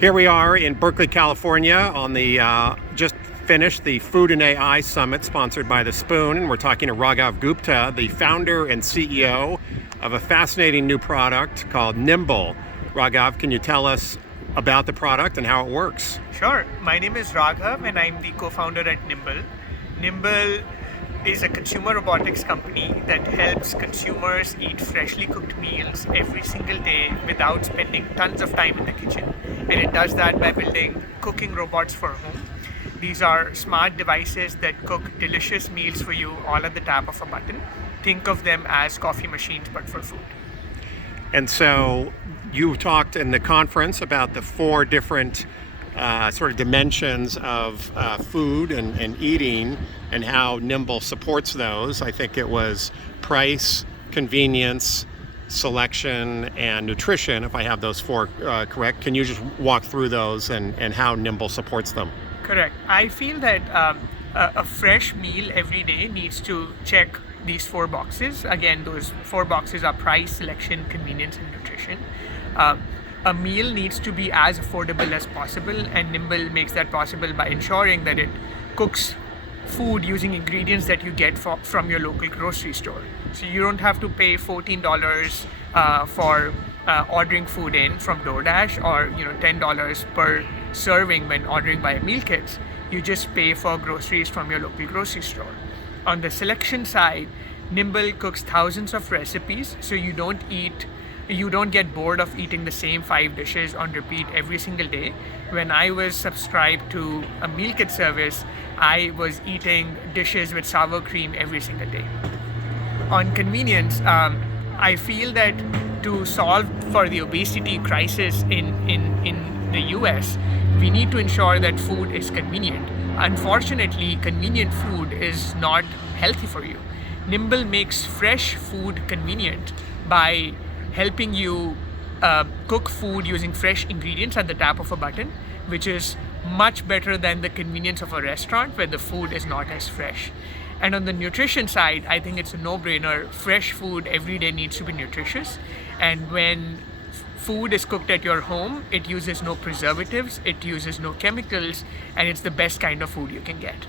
Here we are in Berkeley, California on the just finished the Food and AI Summit sponsored by The Spoon. And we're talking to Raghav Gupta, the founder and CEO of a fascinating new product called Nymble. Raghav, can you tell us about the product and how it works? Sure. My name is Raghav and I'm the co-founder at Nymble. Nymble is a consumer robotics company that helps consumers eat freshly cooked meals every single day without spending tons of time in the kitchen. And it does that by building cooking robots for home. These are smart devices that cook delicious meals for you all at the tap of a button. Think of them as coffee machines but for food. And so you talked in the conference about the four different sort of dimensions of food and eating and how Nymble supports those. I think it was price, convenience, selection, and nutrition, if I have those four correct. Can you just walk through those and how Nymble supports them? Correct. I feel that a fresh meal every day needs to check these four boxes. Again, those four boxes are price, selection, convenience, and nutrition. A meal needs to be as affordable as possible, and Nymble makes that possible by ensuring that it cooks food using ingredients that you get from your local grocery store. So you don't have to pay $14 for ordering food in from DoorDash, or $10 per serving when ordering by meal kits. You just pay for groceries from your local grocery store. On the selection side, Nymble cooks thousands of recipes, so you don't get bored of eating the same 5 dishes on repeat every single day. When I was subscribed to a meal kit service, I was eating dishes with sour cream every single day. On convenience, I feel that to solve for the obesity crisis in the US, we need to ensure that food is convenient. Unfortunately, convenient food is not healthy for you. Nymble makes fresh food convenient by helping you cook food using fresh ingredients at the tap of a button, which is much better than the convenience of a restaurant where the food is not as fresh. And on the nutrition side, I think it's a no-brainer. Fresh food every day needs to be nutritious. And when food is cooked at your home, it uses no preservatives, it uses no chemicals, and it's the best kind of food you can get.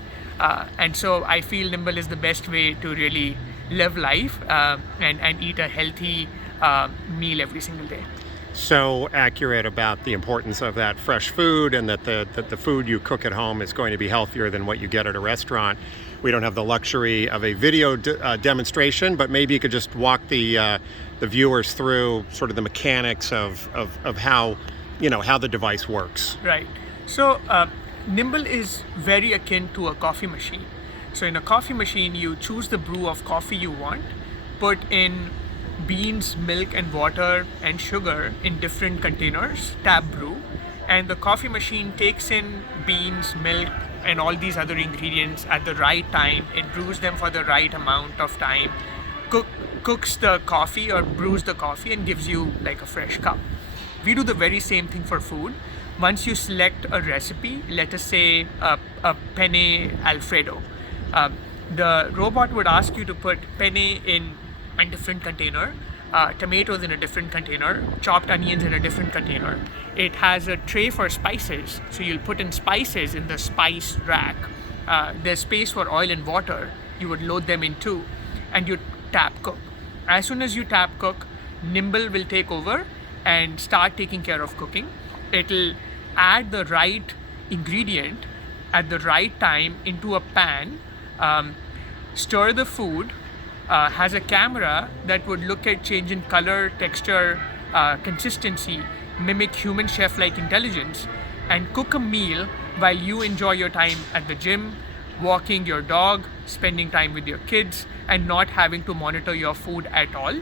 And so I feel Nymble is the best way to really live life and eat a healthy meal every single day. So accurate about the importance of that fresh food, and that the food you cook at home is going to be healthier than what you get at a restaurant. We don't have the luxury of a video demonstration, but maybe you could just walk the viewers through sort of the mechanics of how how the device works. Right. So Nymble is very akin to a coffee machine. So in a coffee machine, you choose the brew of coffee you want, put in beans, milk, and water and sugar in different containers, tap brew, and the coffee machine takes in beans, milk, and all these other ingredients at the right time. It brews them for the right amount of time, cooks the coffee or brews the coffee, and gives you like a fresh cup. We do the very same thing for food. Once you select a recipe, let us say a penne Alfredo, the robot would ask you to put penne in a different container, tomatoes in a different container, chopped onions in a different container. It has a tray for spices, so you'll put in spices in the spice rack. There's space for oil and water. You would load them in too, and you tap cook. As soon as you tap cook, Nymble will take over and start taking care of cooking. It'll add the right ingredient at the right time into a pan, stir the food, has a camera that would look at change in color, texture, consistency, mimic human chef-like intelligence, and cook a meal while you enjoy your time at the gym, walking your dog, spending time with your kids, and not having to monitor your food at all.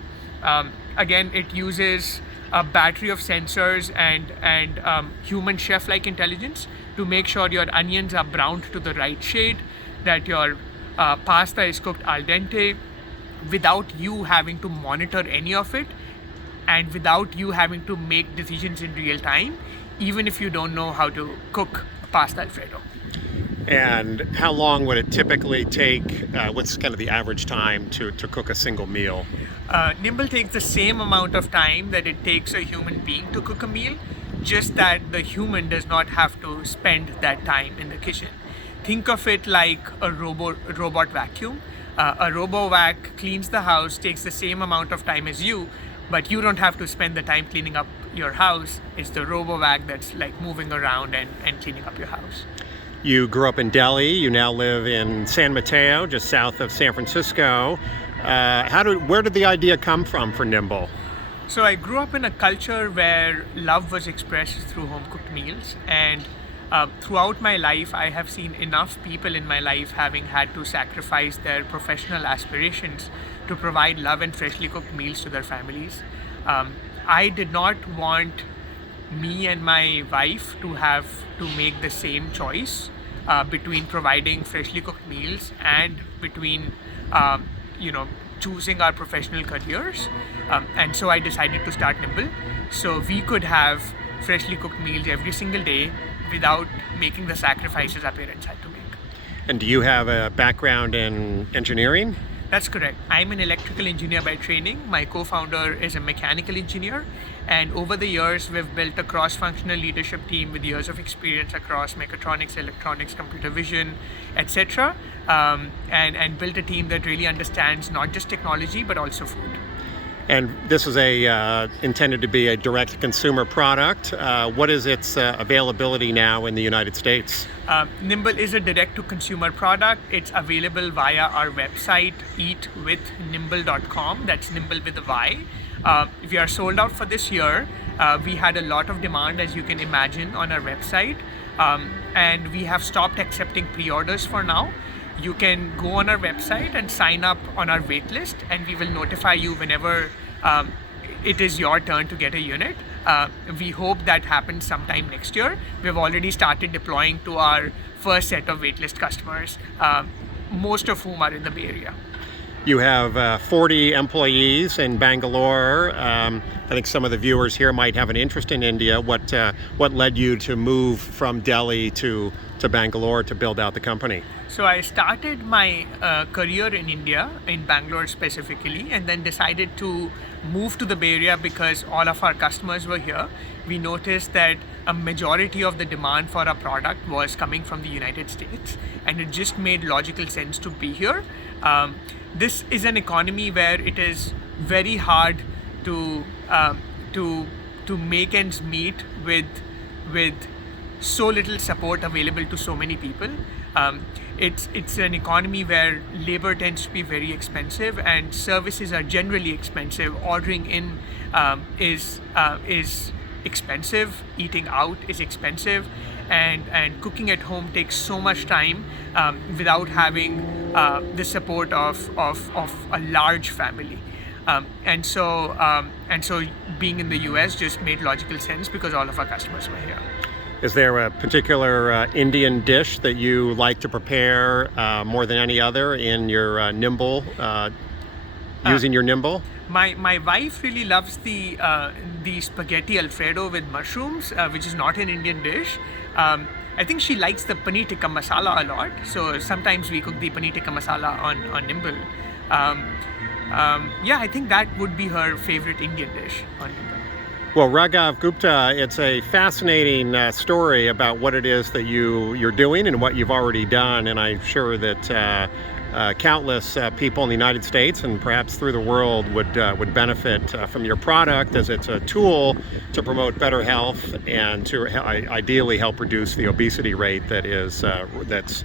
Again, it uses a battery of sensors and human chef-like intelligence to make sure your onions are browned to the right shade, that your pasta is cooked al dente, without you having to monitor any of it, and without you having to make decisions in real time, even if you don't know how to cook pasta Alfredo. And how long would it typically take? What's kind of the average time to cook a single meal? Nymble takes the same amount of time that it takes a human being to cook a meal, just that the human does not have to spend that time in the kitchen. Think of it like a robot vacuum. A robo-vac cleans the house, takes the same amount of time as you, but you don't have to spend the time cleaning up your house. It's the robo-vac that's like moving around and cleaning up your house. You grew up in Delhi. You now live in San Mateo, just south of San Francisco. Where did the idea come from for Nymble? So I grew up in a culture where love was expressed through home-cooked meals, and throughout my life, I have seen enough people in my life having had to sacrifice their professional aspirations to provide love and freshly cooked meals to their families. I did not want me and my wife to have to make the same choice between providing freshly cooked meals and between, choosing our professional careers. And so I decided to start Nymble so we could have freshly cooked meals every single day without making the sacrifices our parents had to make. And do you have a background in engineering? That's correct. I'm an electrical engineer by training. My co-founder is a mechanical engineer. And over the years, we've built a cross-functional leadership team with years of experience across mechatronics, electronics, computer vision, etc. And built a team that really understands not just technology, but also food. And this is intended to be a direct-to-consumer product. What is its availability now in the United States? Nymble is a direct-to-consumer product. It's available via our website, eatwithnymble.com. That's Nymble with a Y. We are sold out for this year. We had a lot of demand, as you can imagine, on our website. And we have stopped accepting pre-orders for now. You can go on our website and sign up on our wait list, and we will notify you whenever it is your turn to get a unit. We hope that happens sometime next year. We've already started deploying to our first set of waitlist customers, most of whom are in the Bay Area. You have 40 employees in Bangalore. I think some of the viewers here might have an interest in India. What led you to move from Delhi to Bangalore to build out the company? So I started my career in India, in Bangalore specifically, and then decided to move to the Bay Area because all of our customers were here. We noticed that a majority of the demand for our product was coming from the United States, and it just made logical sense to be here. This is an economy where it is very hard to make ends meet with so little support available to so many people. It's an economy where labor tends to be very expensive and services are generally expensive. Ordering in is expensive. Eating out is expensive, and cooking at home takes so much time without having the support of a large family. And so being in the US just made logical sense because all of our customers were here. Is there a particular Indian dish that you like to prepare more than any other in your Nymble, using your Nymble? My wife really loves the spaghetti Alfredo with mushrooms, which is not an Indian dish. I think she likes the paneer tikka masala a lot, so sometimes we cook the paneer tikka masala on Nymble. I think that would be her favorite Indian dish on Nymble. Well, Raghav Gupta, it's a fascinating story about what it is that you're doing and what you've already done, and I'm sure that countless people in the United States and perhaps through the world would benefit from your product, as it's a tool to promote better health and to ideally help reduce the obesity rate that's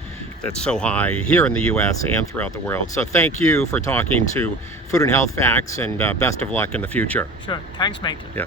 so high here in the U.S. and throughout the world. So thank you for talking to Food and Health Facts, and best of luck in the future. Sure. Thanks, Michael. Yeah.